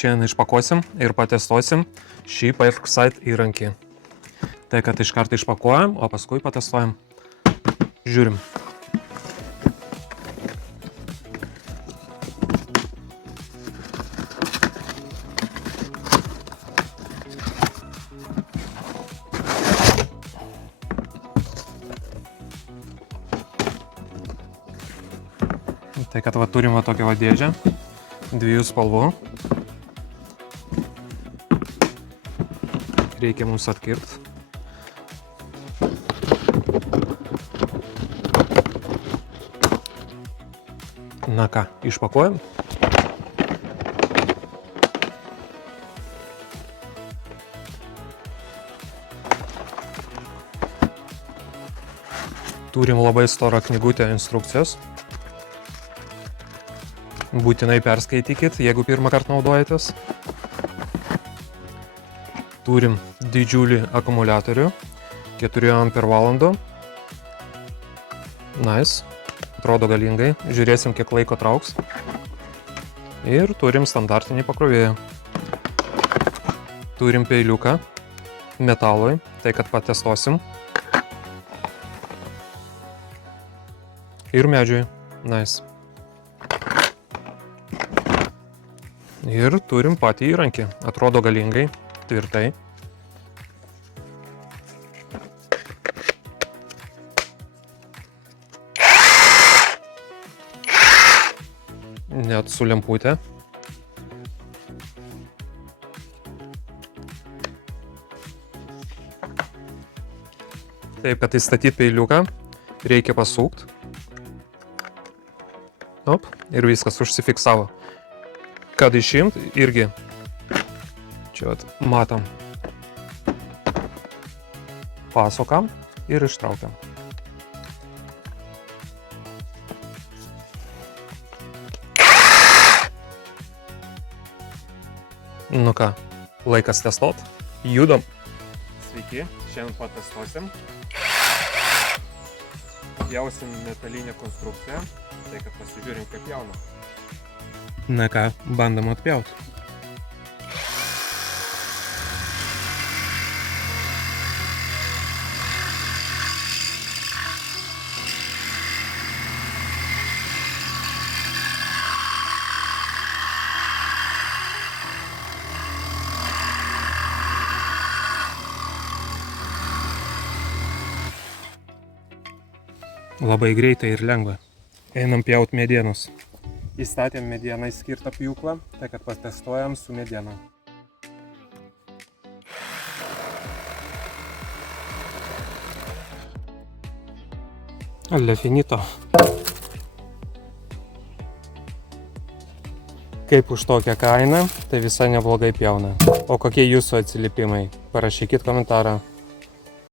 šiandien išpakuosim ir patestuosim šį Parkside įrankį. Tai, kad iš karto išpakuojam, o paskui patestuojam. Žiūrim. Tai, kad turim tokią dėžę, 2 spalvų. Reikia mums atkirpti. Na ką, išpakuojam. Turim labai storą knygutę instrukcijos. Būtinai perskaitykit, jeigu pirmą kartą naudojatės. Turim didžiulį akumuliatorių, 4 Ah. Nice. Atrodo galingai. Žiūrėsim, kiek laiko trauks. Ir turim standartinį pakrovėją. Turim peiliuką metalui, tai kad patestuosim. Ir medžiui. Nice. Ir turim patį įrankį. Atrodo galingai, tvirtai. Net su lemputė. Taip, kad įstatyti peiliuką, reikia pasukti. Op, ir viskas užsifiksavo. Kad išimt, irgi čia matom. Pasukam ir ištraukiam. Nu ką, laikas testuot. Judam. Sveiki, šiandien patestuosim. Pjausim metalinę konstrukciją, tai kad pasižiūrim, kaip pjauna. Na ką, bandom atpjauti. Labai greitai ir lengva. Einam pjaut medienos. Įstatėm medienai skirtą pjūklą, tai kad patestuojam su mediena. Alle finito. Kaip už tokią kainą, tai visai neblogai pjauna. O kokie jūsų atsiliepimai? Parašykit komentarą.